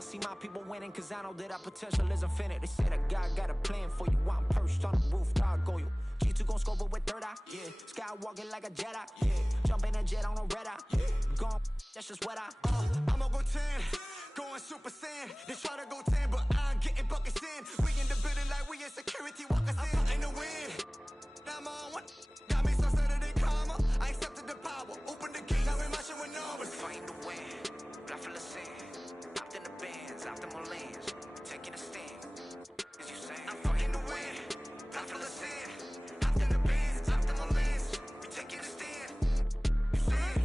I see my people winning, cause I know that our potential is infinite. They say that God got a plan for you. I'm perched on the roof, God go you. G2 gon' scope it with third eye, yeah. Skywalking like a Jedi, yeah. Jump in a jet on a red eye, yeah. Gone, that's just what I'ma go 10, going super saiyan. They try to go 10, but I'm getting buckets in. We in the building like we in security, walk us in the wind. Now I'm on one, got me so Saturday karma. I accepted the power, open the gate, now we're marching with numbers. Fighting the wind, blood full of sand. Out in the bands, out the Molans, taking a stand. As you saying, I'm fighting the wind, blood full of sand. Out in the bands, out the Molans, we taking a stand. You saying?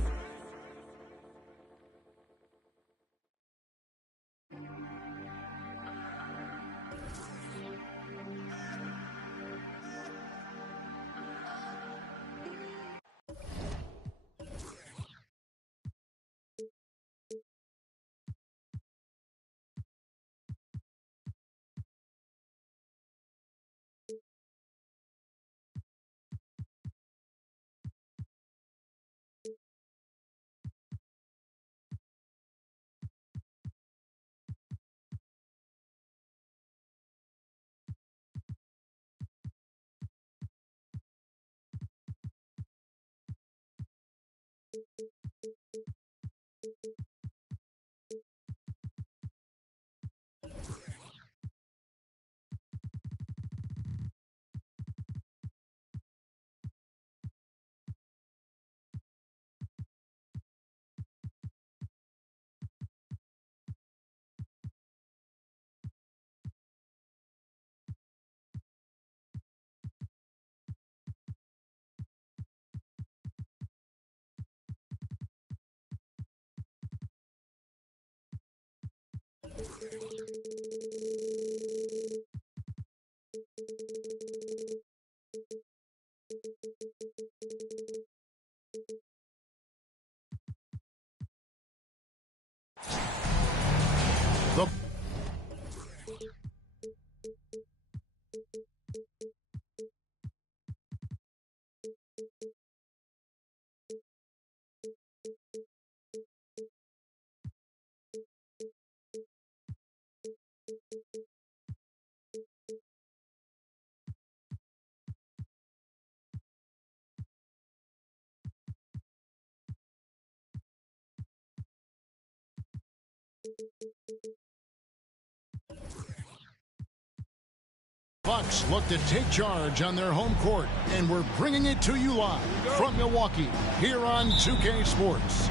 Bucks look to take charge on their home court, and we're bringing it to you live from Milwaukee here on 2K Sports.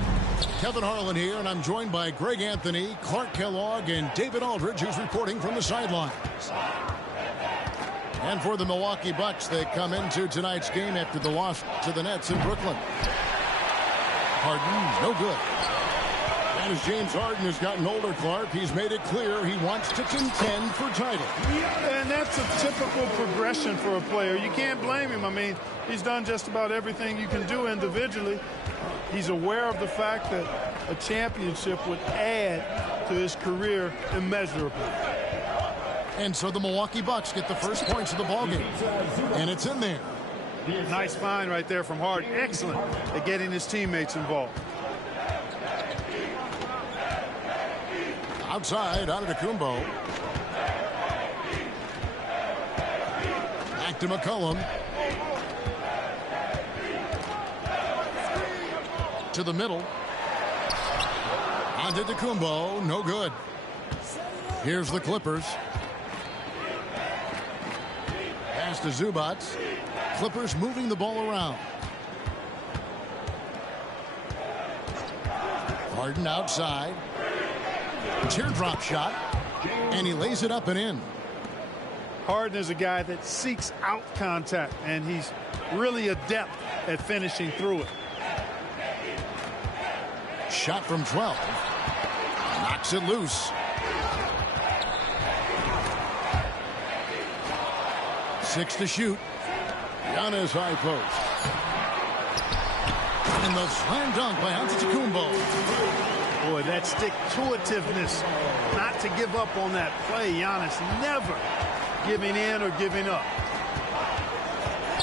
Kevin Harlan here, and I'm joined by Greg Anthony, Clark Kellogg, and David Aldridge, who's reporting from the sidelines. And for the Milwaukee Bucks, they come into tonight's game after the loss to the Nets in Brooklyn. Harden, no good. And as James Harden has gotten older, Clark, he's made it clear he wants to contend for title. Yeah, and that's a typical progression for a player. You can't blame him. I mean, he's done just about everything you can do individually. He's aware of the fact that a championship would add to his career immeasurably. And so the Milwaukee Bucks get the first points of the ballgame. And it's in there. Nice find right there from Harden. Excellent at getting his teammates involved. Outside, Antetokounmpo. Back to McCollum. To the middle. Antetokounmpo, no good. Here's the Clippers. Pass to Zubac. Clippers moving the ball around. Harden outside. Teardrop shot, and he lays it up and in. Harden is a guy that seeks out contact, and he's really adept at finishing through it. Shot from 12. Knocks it loose. Six to shoot. Giannis high post. And the slam dunk by Antetokounmpo. Boy, that stick-to-itiveness, not to give up on that play. Giannis never giving in or giving up.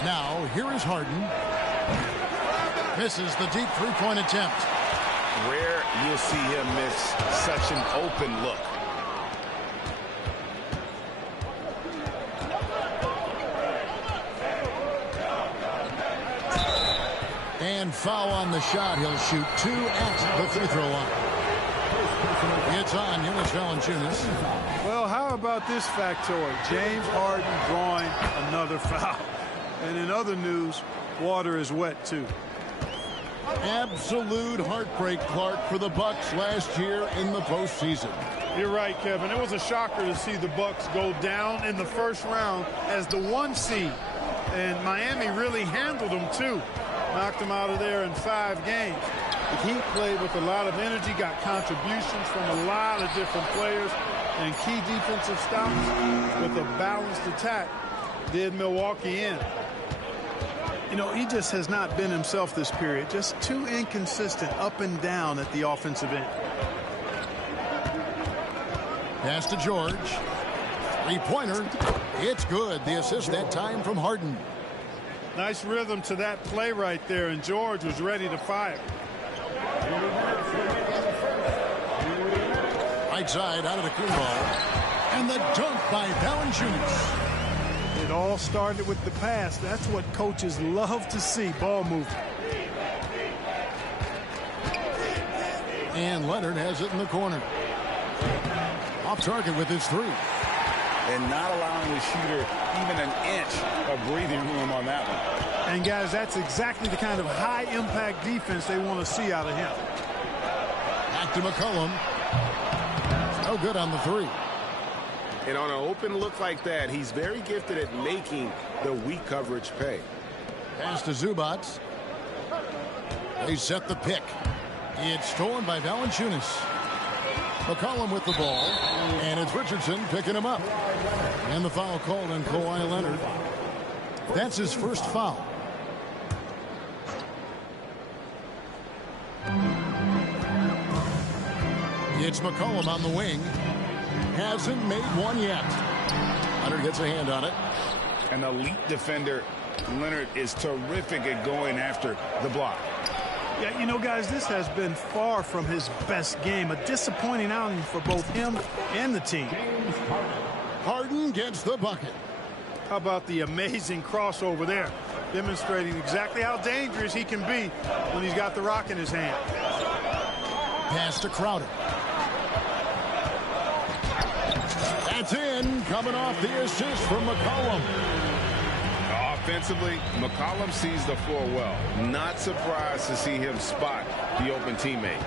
Now, here is Harden. Misses the deep three-point attempt. Rare you'll see him miss such an open look. And foul on the shot. He'll shoot 2 at the free throw line. It's on Jonas Valanciunas. Well, how about this factoid? James Harden drawing another foul. And in other news, water is wet too. Absolute heartbreak, Clark, for the Bucks last year in the postseason. You're right, Kevin. It was a shocker to see the Bucks go down in the first round as the 1 seed. And Miami really handled them too. Knocked them out of there in 5 games. The Heat played with a lot of energy, got contributions from a lot of different players, and key defensive stops with a balanced attack did Milwaukee in. You know, he just has not been himself this period. Just too inconsistent up and down at the offensive end. Pass to George. Three-pointer. It's good. The assist that time from Harden. Nice rhythm to that play right there, and George was ready to fire. Right side out of the Kumbo. And the dunk by Valanciunas. It all started with the pass. That's what coaches love to see, ball movement. And Leonard has it in the corner. Off target with his 3. And not allowing the shooter even an inch of breathing room on that one. And guys, that's exactly the kind of high impact defense they want to see out of him. Back to McCollum. No good on the 3. And on an open look like that, he's very gifted at making the weak coverage pay. Pass to Zubac. They set the pick. It's stolen by Valanciunas. McCollum with the ball. And it's Richardson picking him up. And the foul called on Kawhi Leonard. That's his first foul. It's McCollum on the wing. Hasn't made one yet. Leonard gets a hand on it. An elite defender. Leonard is terrific at going after the block. Yeah, you know, guys, this has been far from his best game. A disappointing outing for both him and the team. Harden gets the bucket. How about the amazing crossover there? Demonstrating exactly how dangerous he can be when he's got the rock in his hand. Pass to Crowder. That's in. Coming off the assist from McCollum. Offensively, McCollum sees the floor well. Not surprised to see him spot the open teammate.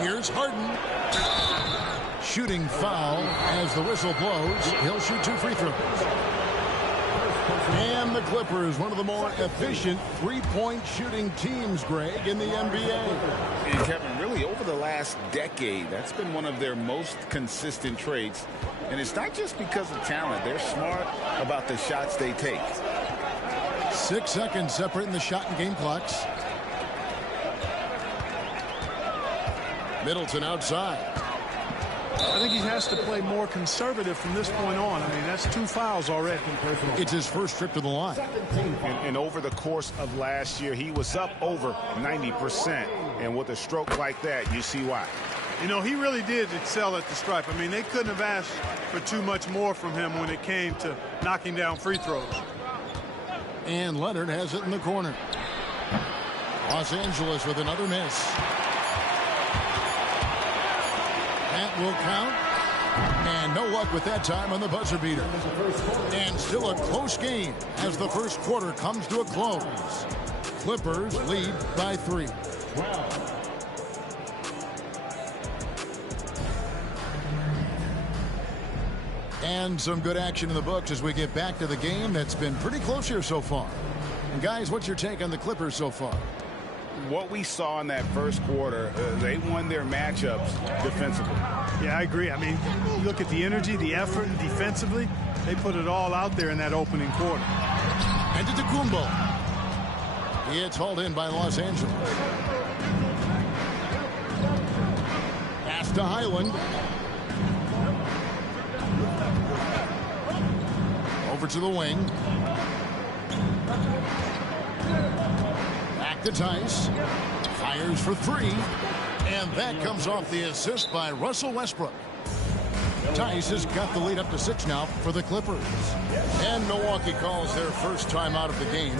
Here's Harden. Shooting foul as the whistle blows. He'll shoot 2 free throws. And the Clippers, one of the more efficient three-point shooting teams, Greg, in the NBA. And Kevin, really over the last decade, that's been one of their most consistent traits. And it's not just because of talent. They're smart about the shots they take. 6 seconds separating the shot and game clocks. Middleton outside. I think he has to play more conservative from this point on. I mean, that's 2 fouls already. It's his first trip to the line. And over the course of last year, he was up over 90%. And with a stroke like that, you see why. You know, he really did excel at the stripe. I mean, they couldn't have asked for too much more from him when it came to knocking down free throws. And Leonard has it in the corner. Los Angeles with another miss. That will count. And no luck with that time on the buzzer beater. And still a close game as the first quarter comes to a close. Clippers lead by 3. And some good action in the books as we get back to the game that's been pretty close here so far. And guys, what's your take on the Clippers so far? What we saw in that first quarter, they won their matchups defensively. Yeah, I agree. I mean, you look at the energy, the effort, and defensively, they put it all out there in that opening quarter. And to Kumbo. It's hauled in by Los Angeles. Pass to Highland. Over to the wing. Back to Tice. Fires for 3. And that comes off the assist by Russell Westbrook. Tice has got the lead up to 6 now for the Clippers. And Milwaukee calls their first time out of the game.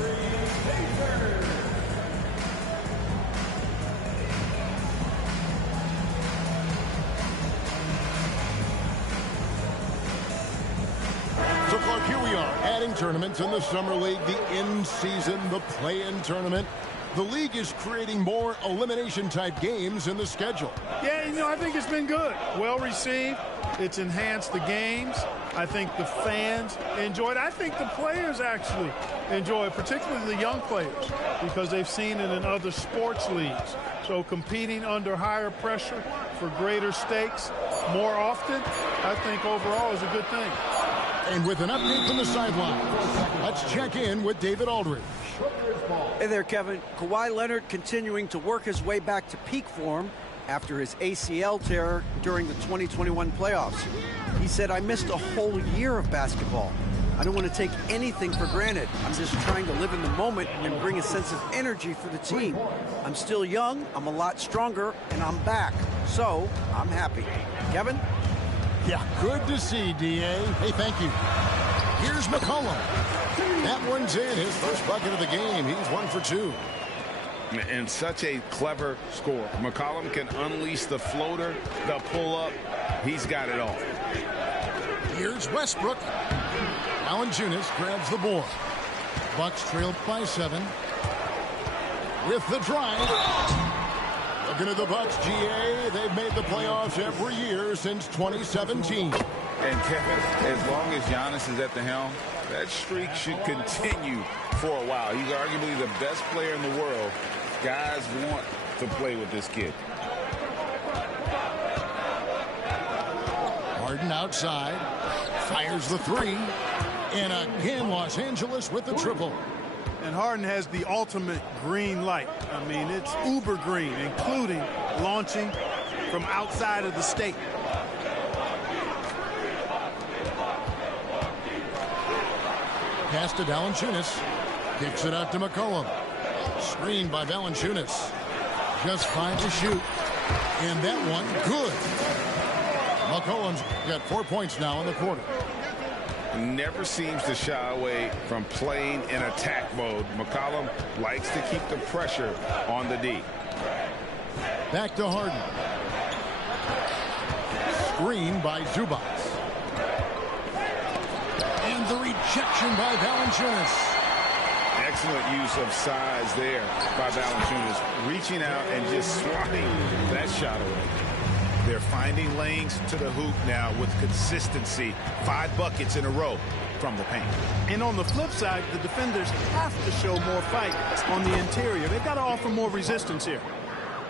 So, Clark, here we are adding tournaments in the Summer League, the in-season, the play-in tournament. The league is creating more elimination-type games in the schedule. Yeah, you know, I think it's been good. Well received. It's enhanced the games. I think the fans enjoy it. I think the players actually enjoy it, particularly the young players, because they've seen it in other sports leagues. So competing under higher pressure for greater stakes more often, I think overall is a good thing. And with an update from the sideline, let's check in with David Aldridge. Hey there, Kevin. Kawhi Leonard continuing to work his way back to peak form after his ACL tear during the 2021 playoffs. He said, "I missed a whole year of basketball. I don't want to take anything for granted. I'm just trying to live in the moment and bring a sense of energy for the team. I'm still young, I'm a lot stronger, and I'm back. So, I'm happy." Kevin? Yeah, good to see, D.A. Hey, thank you. Here's McCollum. That one's in, his first bucket of the game. He's 1 for 2. And such a clever score. McCollum can unleash the floater, the pull-up. He's got it all. Here's Westbrook. Valanciunas grabs the board. Bucks trail by 7. With the drive. Looking at the Bucks, GA, they've made the playoffs every year since 2017. And Kevin, as long as Giannis is at the helm, that streak should continue for a while. He's arguably the best player in the world. Guys want to play with this kid. Harden outside. Fires the 3. And again, Los Angeles with the triple. And Harden has the ultimate green light. I mean, it's uber green, including launching from outside of the state. Pass to Valanciunas. Kicks it out to McCollum. Screened by Valanciunas. Just 5 to shoot. And that one, good. McCollum's got 4 points now in the quarter. Never seems to shy away from playing in attack mode. McCollum likes to keep the pressure on the D. Back to Harden. Screen by Zubac. And the rejection by Valanciunas. Excellent use of size there by Valanciunas. Reaching out and just swatting that shot away. They're finding lanes to the hoop now with consistency. 5 buckets in a row from the paint. And on the flip side, the defenders have to show more fight on the interior. They've got to offer more resistance here.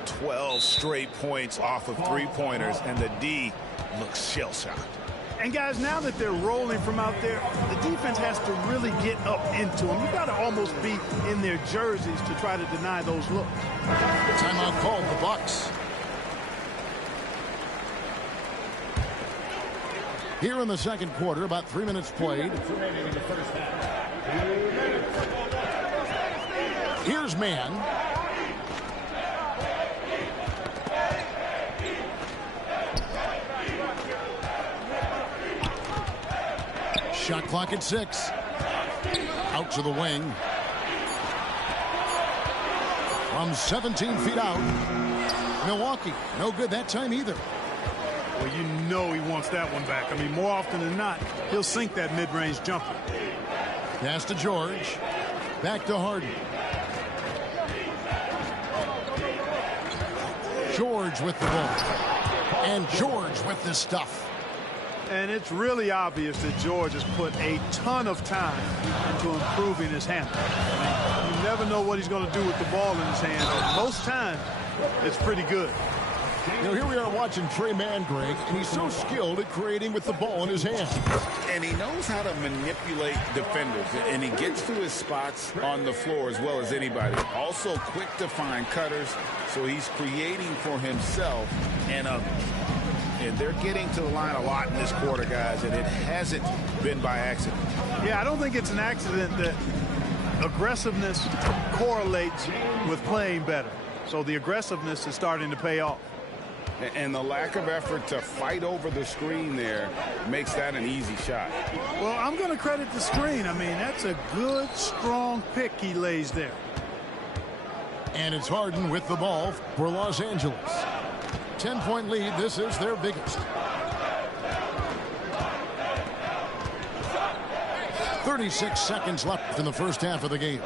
12 straight points off of 3-pointers, and the D looks shell-shocked. And guys, now that they're rolling from out there, the defense has to really get up into them. You've got to almost be in their jerseys to try to deny those looks. Timeout called, the Bucks. Here in the second quarter, about 3 minutes played. Here's Mann. Shot clock at 6. Out to the wing. From 17 feet out. Milwaukee, no good that time either. Well, you know he wants that one back. I mean, more often than not, he'll sink that mid-range jumper. Pass to George. Back to Harden. George with the ball. And George with the stuff. And it's really obvious that George has put a ton of time into improving his handle. I mean, you never know what he's going to do with the ball in his hands. And most times, it's pretty good. You know, here we are watching Trey Mann, Greg, and he's so skilled at creating with the ball in his hand. And he knows how to manipulate defenders, and he gets to his spots on the floor as well as anybody. Also quick to find cutters, so he's creating for himself and others. And they're getting to the line a lot in this quarter, guys, and it hasn't been by accident. Yeah, I don't think it's an accident that aggressiveness correlates with playing better. So the aggressiveness is starting to pay off. And the lack of effort to fight over the screen there makes that an easy shot. Well, I'm going to credit the screen. I mean, that's a good, strong pick he lays there. And it's Harden with the ball for Los Angeles. 10-point lead. This is their biggest. 36 seconds left in the first half of the game.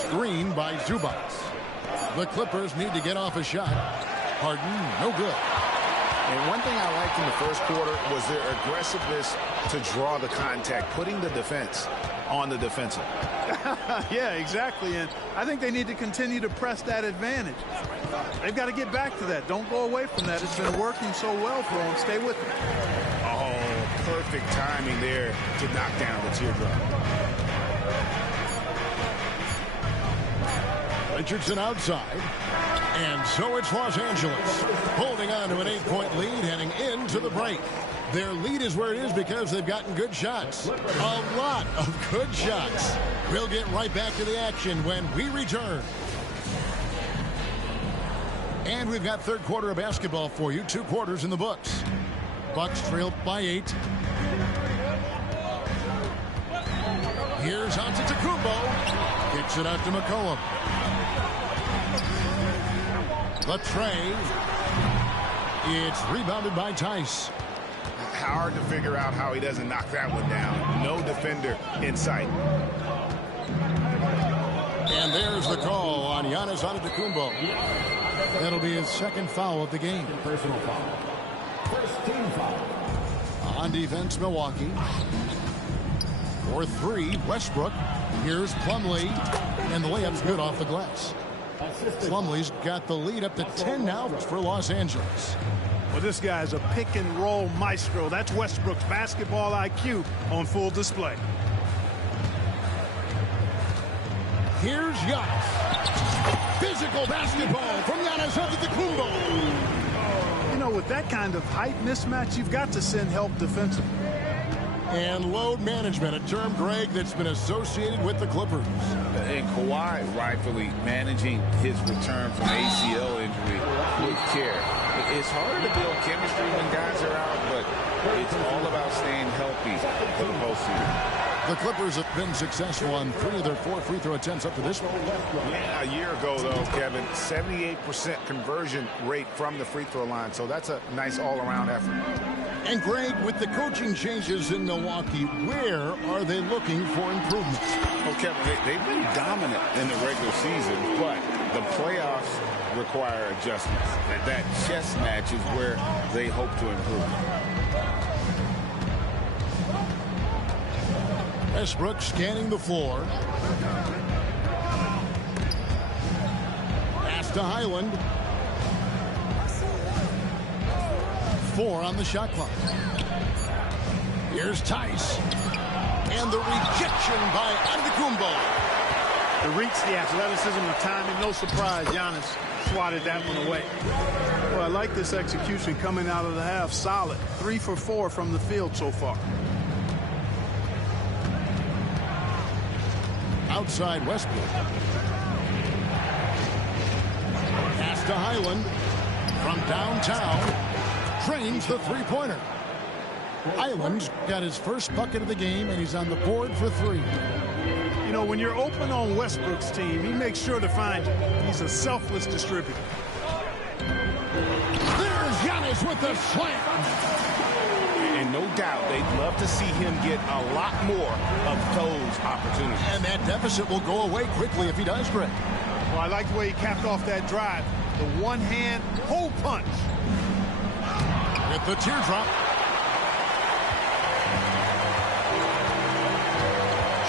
Screen by Zubac. The Clippers need to get off a shot. Harden, no good. And one thing I liked in the first quarter was their aggressiveness to draw the contact, putting the defense on the defensive. Yeah, exactly. And I think they need to continue to press that advantage. They've got to get back to that. Don't go away from that. It's been working so well for them. Stay with it. Oh, perfect timing there to knock down the teardrop. Richardson outside. And so it's Los Angeles holding on to an 8-point lead heading into the break. Their lead is where it is because they've gotten good shots. A lot of good shots. We'll get right back to the action when we return. And we've got third quarter of basketball for you. 2 quarters in the books. Bucks trailed by 8. Here's Antetokounmpo. Kicks it out to McCollum. The tray. It's rebounded by Tice. Hard to figure out how he doesn't knock that one down. No defender in sight. And there's the call on Giannis Antetokounmpo. That'll be his second foul of the game. Personal foul. First team foul. On defense, Milwaukee. For 3, Westbrook. Here's Plumlee. And the layup's good off the glass. Plumlee's got the lead up to 10 now for Los Angeles. Well, this guy's a pick-and-roll maestro. That's Westbrook's basketball IQ on full display. Here's Giannis. Physical basketball from Giannis Antetokounmpo. You know, with that kind of height mismatch, you've got to send help defensively. And load management, a term, Greg, that's been associated with the Clippers. And Kawhi rightfully managing his return from ACL injury with care. It's hard to build chemistry when guys are out, but it's all about staying healthy for the postseason. The Clippers have been successful on 3 of their 4 free throw attempts up to this point. Yeah, a year ago, though, Kevin, 78% conversion rate from the free throw line. So that's a nice all-around effort. And, Greg, with the coaching changes in Milwaukee, where are they looking for improvements? Well, Kevin, they've been dominant in the regular season, but the playoffs require adjustments. That chess match is where they hope to improve. Westbrook scanning the floor. Pass to Highland. 4 on the shot clock. Here's Tice. And the rejection by Antetokounmpo. The reach, the athleticism, the timing, no surprise. Giannis swatted that one away. Well, I like this execution coming out of the half. Solid. 3 for 4 from the field so far. Outside Westbrook. Pass to Highland. From downtown. Trains the three-pointer. Highland's got his first bucket of the game, and he's on the board for 3. You know, when you're open on Westbrook's team, he makes sure to find you. He's a selfless distributor. There's Giannis with the slam. And no doubt they'd love to see him get a lot more of those opportunities. And that deficit will go away quickly if he does, Greg. Well, I like the way he capped off that drive. The one-hand hole punch. With the teardrop.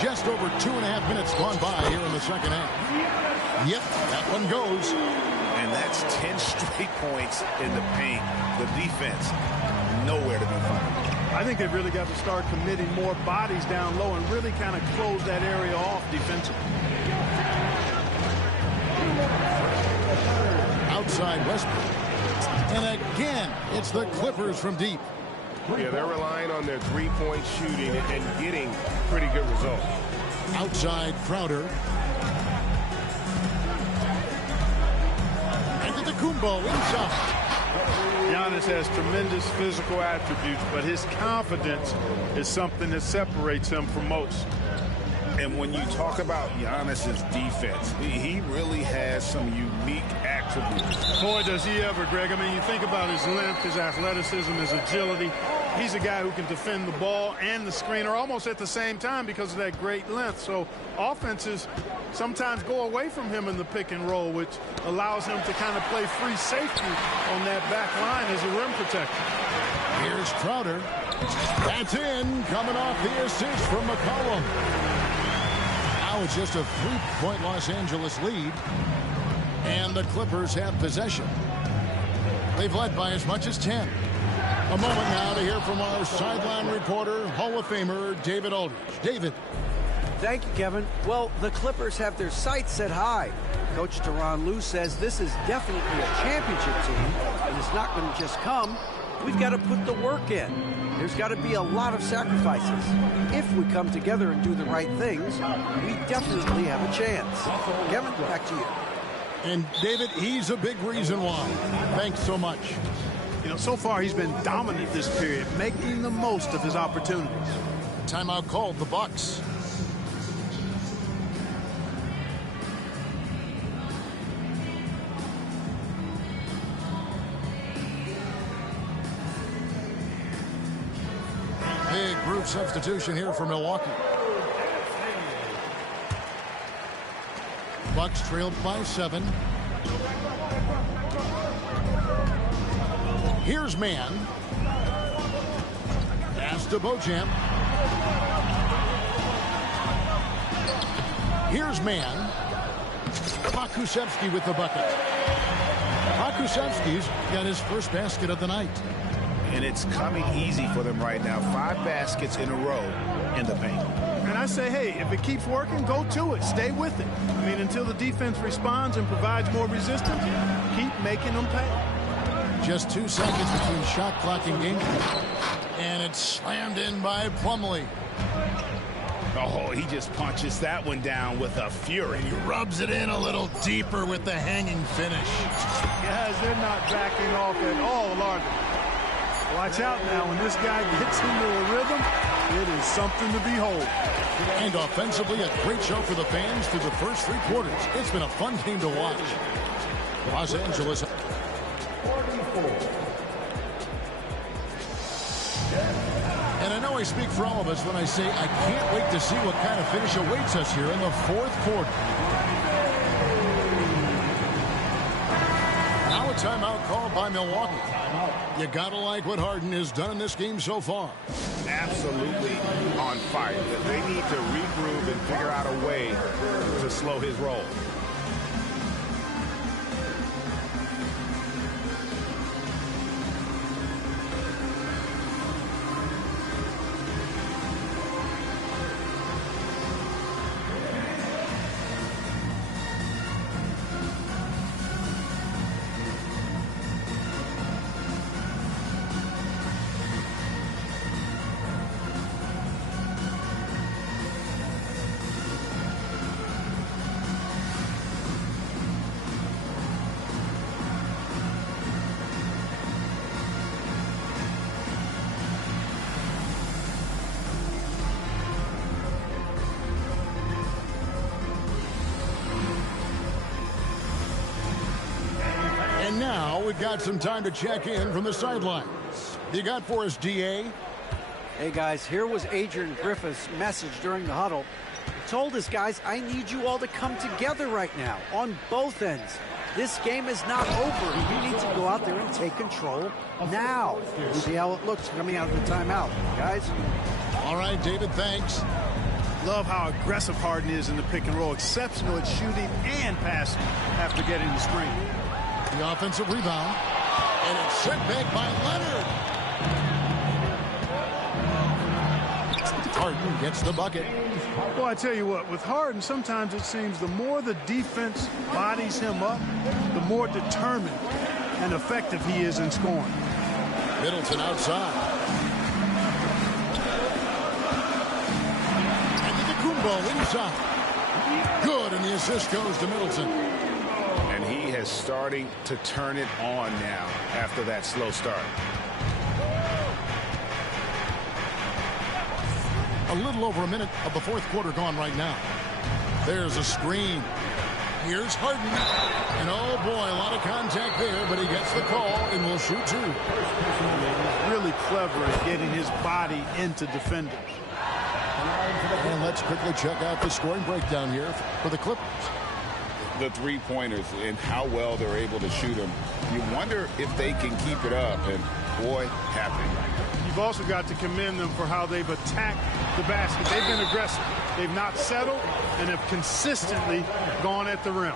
Just over 2.5 minutes gone by here in the second half. Yep, that one goes. And that's 10 straight points in the paint. The defense, nowhere to be found. I think they've really got to start committing more bodies down low and really kind of close that area off defensively. Outside Westbrook. And again, it's the Clippers from deep. Yeah, they're relying on their three-point shooting and getting pretty good results. Outside Crowder. Antetokounmpo inside. Giannis has tremendous physical attributes, but his confidence is something that separates him from most. And when you talk about Giannis's defense, he really has some unique attributes. Boy, does he ever, Greg. I mean, you think about his length, his athleticism, his agility. He's a guy who can defend the ball and the screener almost at the same time because of that great length. So offenses sometimes go away from him in the pick and roll, which allows him to kind of play free safety on that back line as a rim protector. Here's Crowder. That's in, coming off the assist from McCollum. Now it's just a 3-point Los Angeles lead, and the Clippers have possession. They've led by as much as 10. A moment now to hear from our sideline reporter, Hall of Famer David Aldridge. David. Thank you, Kevin. Well, the Clippers have their sights set high. Coach Tyronn Lue says this is definitely a championship team, and it's not going to just come. We've got to put the work in. There's got to be a lot of sacrifices. If we come together and do the right things, we definitely have a chance. Kevin, back to you. And David, he's a big reason why. Thanks so much. You know, so far he's been dominant this period, making the most of his opportunities. Timeout called, the Bucks. Big group substitution here for Milwaukee. Bucks trailed by 7. Here's Mann. Pass to Beauchamp. Here's Mann. Pokusevski with the bucket. Pokusevski's got his first basket of the night. And it's coming easy for them right now. 5 baskets in a row in the paint. And I say, hey, if it keeps working, go to it. Stay with it. I mean, until the defense responds and provides more resistance, keep making them pay. Just 2 seconds between shot clock and game clock. And it's slammed in by Plumlee. Oh, he just punches that one down with a fury. He rubs it in a little deeper with the hanging finish. Guys, they're not backing off at all, are they? Watch out now. When this guy gets into a rhythm, it is something to behold. And offensively, a great show for the fans through the first 3 quarters. It's been a fun game to watch. Los Angeles. 44. And I know I speak for all of us when I say I can't wait to see what kind of finish awaits us here in the 4th quarter. Now a timeout called by Milwaukee. You gotta like what Harden has done in this game so far. Absolutely on fire. They need to regroup and figure out a way to slow his roll. And now we've got some time to check in from the sidelines. You got for us, DA? Hey, guys, here was Adrian Griffith's message during the huddle. He told his guys, I need you all to come together right now on both ends. This game is not over. You need to go out there and take control now. We'll see how it looks coming out of the timeout, guys. All right, David, thanks. Love how aggressive Harden is in the pick and roll. Exceptional at shooting and passing after getting the screen. The offensive rebound. And it's sent back by Leonard. Harden gets the bucket. Well, I tell you what, with Harden, sometimes it seems the more the defense bodies him up, the more determined and effective he is in scoring. Middleton outside. Antetokounmpo inside. Good, and the assist goes to Middleton. And he has Jazz starting to turn it on now after that slow start. A little over a minute of the fourth quarter gone right now. There's a screen. Here's Harden. And oh boy, a lot of contact there, but he gets the call and will shoot two. He's really clever at getting his body into defenders. And let's quickly check out the scoring breakdown here for the Clippers. The three-pointers and how well they're able to shoot them. You wonder if they can keep it up, and boy, happy. You've also got to commend them for how they've attacked the basket. They've been aggressive. They've not settled and have consistently gone at the rim.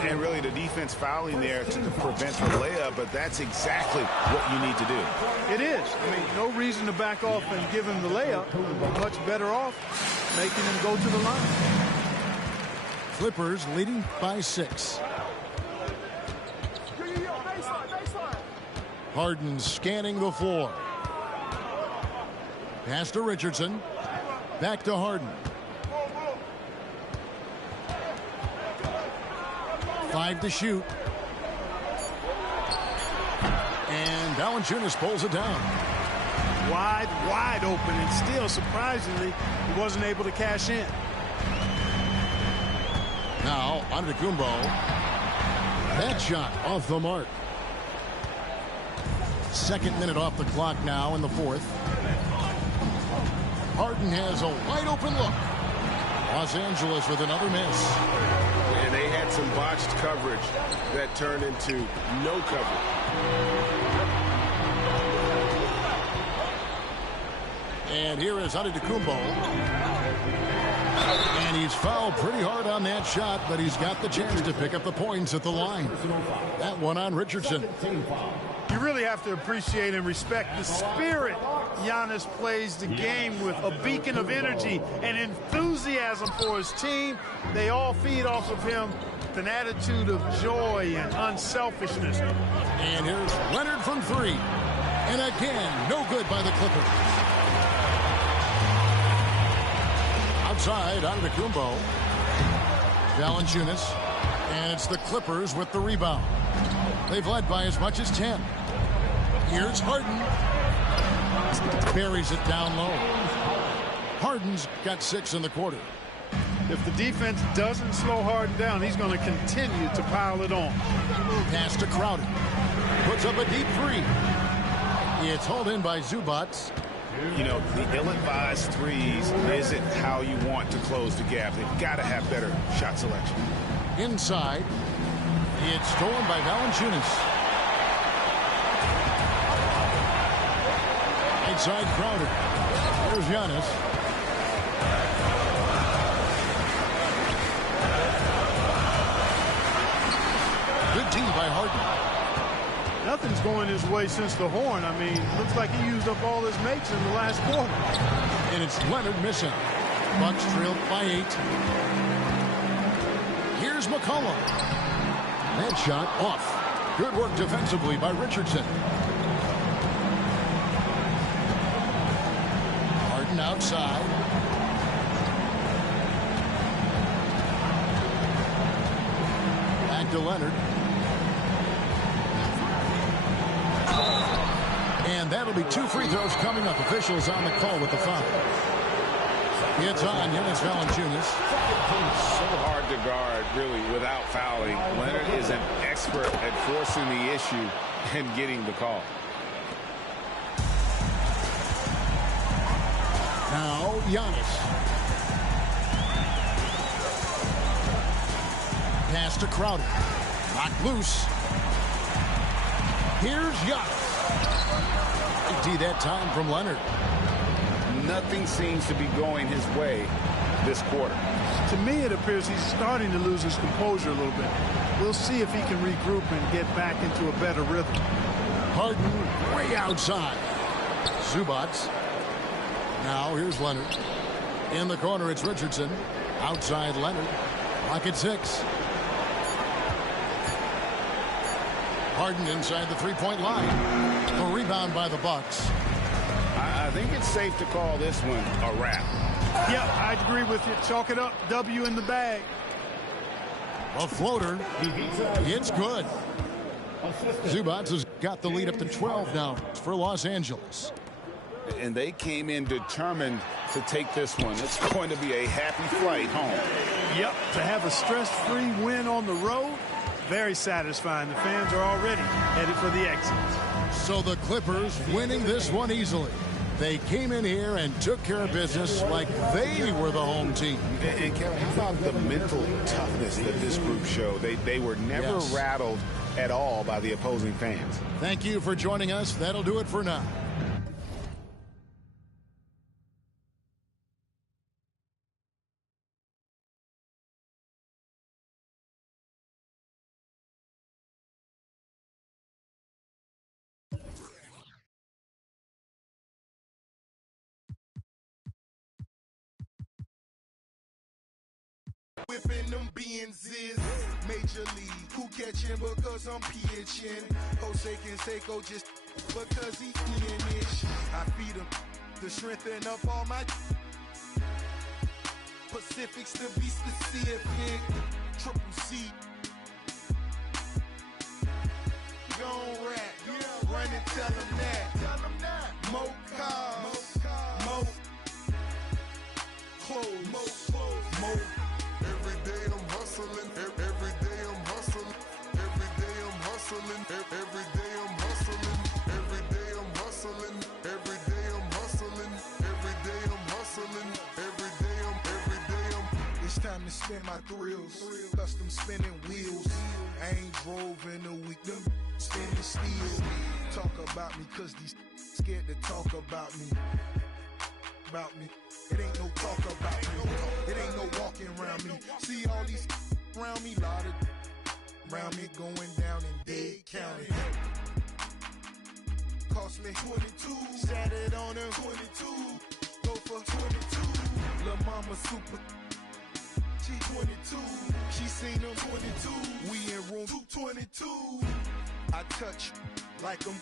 And really the defense fouling there to prevent the layup, but that's exactly what you need to do. It is. I mean, no reason to back off and give him the layup. Much better off making him go to the line. Clippers leading by 6. Harden scanning the floor. Pass to Richardson. Back to Harden. 5 to shoot. And Valanciunas pulls it down. Wide open, and still, surprisingly, he wasn't able to cash in. Now, Antetokounmpo. That shot off the mark. Second minute off the clock now in the fourth. Harden has a wide open look. Los Angeles with another miss. And they had some botched coverage that turned into no coverage. And here is Antetokounmpo. And he's fouled pretty hard on that shot, but he's got the chance to pick up the points at the line. That one on Richardson. You really have to appreciate and respect the spirit Giannis plays the game with. A beacon of energy and enthusiasm for his team. They all feed off of him with an attitude of joy and unselfishness. And here's Leonard from 3. And again, no good by the Clippers. Outside, Antetokounmpo. Valanciunas. And it's the Clippers with the rebound. They've led by as much as 10. Here's Harden. Buries it down low. Harden's got 6 in the quarter. If the defense doesn't slow Harden down, he's going to continue to pile it on. Pass to Crowder. Puts up a deep 3. It's hauled in by Zubac. You know, the ill-advised threes isn't how you want to close the gap. They've got to have better shot selection. Inside. It's stolen by Valanciunas. Inside Crowder. There's Giannis. Good team by Harden. Nothing's going his way since the horn. I mean, looks like he used up all his mates in the last quarter. And it's Leonard missing. Bucks trailed by 8. Here's McCollum. That shot off. Good work defensively by Richardson. Harden outside. Back to Leonard. And that'll be 2 free throws coming up. Officials on the call with the foul. It's on Jonas Valanciunas. So hard to guard, really, without fouling. Leonard is an expert at forcing the issue and getting the call. Now, Giannis. Pass to Crowder. Knocked loose. Here's Giannis. D that time from Leonard. Nothing seems to be going his way this quarter. To me, it appears he's starting to lose his composure a little bit. We'll see if he can regroup and get back into a better rhythm. Harden way outside. Zubac. Now here's Leonard. In the corner, it's Richardson. Outside Leonard. Clock at 6. Harden inside the three-point line. A rebound by the Bucks. I think it's safe to call this one a wrap. Yeah, I agree with you. Chalk it up. W in the bag. A floater. It's good. Zubac has got the lead up to 12 now for Los Angeles. And they came in determined to take this one. It's going to be a happy flight home. Yep, to have a stress-free win on the road, very satisfying. The fans are already headed for the exits. So the Clippers winning this one easily. They came in here and took care of business like they were the home team. And Kevin, how about the mental toughness that this group showed? They were never rattled at all by the opposing fans. Thank you for joining us. That'll do it for now. Whipping them Benzes, Major League, who catching because I'm pitching. Jose Canseco just because he finish. I feed him to strengthen up all my Pacifics to be specific. Triple C. Gon' rap, run and tell him that. Mo cars, mo clothes, mo. Every day I'm hustling, every day I'm hustling, every day I'm hustling, every day I'm hustling, every day I'm hustling, every day I'm hustling, every day I'm hustling, every day I'm. It's time to spend my thrills, custom spinning wheels. I ain't drove in a week, them spinning steel. Talk about me cause these scared to talk about me. It ain't no talk about me. It ain't no walking around me. See all these around me, lot of around me going down in Dade County. Cost me 22, sat it on her 22. Go for 22. Lil' mama super. She 22. She seen them 22. We in room 222. I touch like I'm